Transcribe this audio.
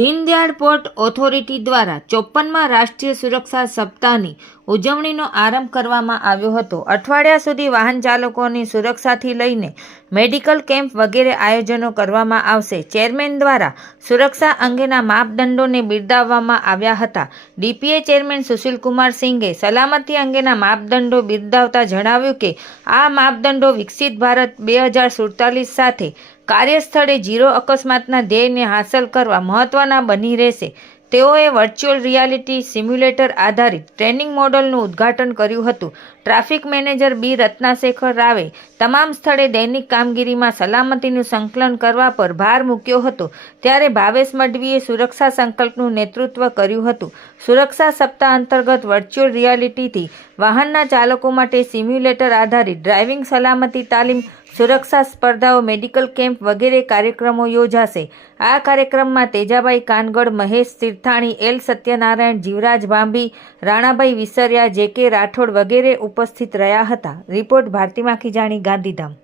Deendayal port authority દ્વારા 54મા રાષ્ટ્રીય સુરક્ષા સપ્તાહની ઉજવણીનો આરંભ કરવામાં આવ્યો હતો। અઠવાડિયા સુધી વાહન ચાલકોની સુરક્ષાથી લઈને મેડિકલ કેમ્પ વગેરે આયોજનો કરવામાં આવશે। ચેરમેન દ્વારા સુરક્ષા અંગેના માપદંડોને બિરદાવવામાં આવ્યા હતા। ડીપીએ ચેરમેન સુશીલકુમાર સિંઘે સલામતી અંગેના માપદંડો બિરદાવતા જણાવ્યું કે આ માપદંડો વિકસિત ભારત 2047 સાથે કાર્યસ્થળે ઝીરો અકસ્માતના ધ્યેયને હાંસલ કરવા મહત્વના બની રહેશે। તેઓએ વર્ચ્યુઅલ રિયાલિટી સિમ્યુલેટર આધારિત ટ્રેનિંગ મોડલનું ઉદ્ઘાટન કર્યું હતું। ટ્રાફિક મેનેજર બી રત્નાશેખર રાવે તમામ સ્થળે દૈનિક કામગીરીમાં સલામતીનું સંકલન કરવા પર ભાર મૂક્યો હતો, ત્યારે ભાવેશ મઢવીએ સુરક્ષા સંકલ્પનું નેતૃત્વ કર્યું હતું। સુરક્ષા સપ્તાહ અંતર્ગત વર્ચ્યુઅલ રિયાલિટીથી વાહનના ચાલકો માટે સિમ્યુલેટર આધારિત ડ્રાઇવિંગ સલામતી તાલીમ, સુરક્ષા સ્પર્ધાઓ, મેડિકલ કેમ્પ વગેરે કાર્યક્રમો યોજાશે। આ કાર્યક્રમમાં તેજાભાઈ કાનગડ, મહેશ તીર્થાણી, એલ સત્યનારાયણ, જીવરાજ ભાંભી, રાણાભાઈ વિસરિયા, જે કે રાઠોડ વગેરે ઉપસ્થિત રહ્યા હતા। રિપોર્ટ ભારતી માખીજાણી, ગાંધીધામ।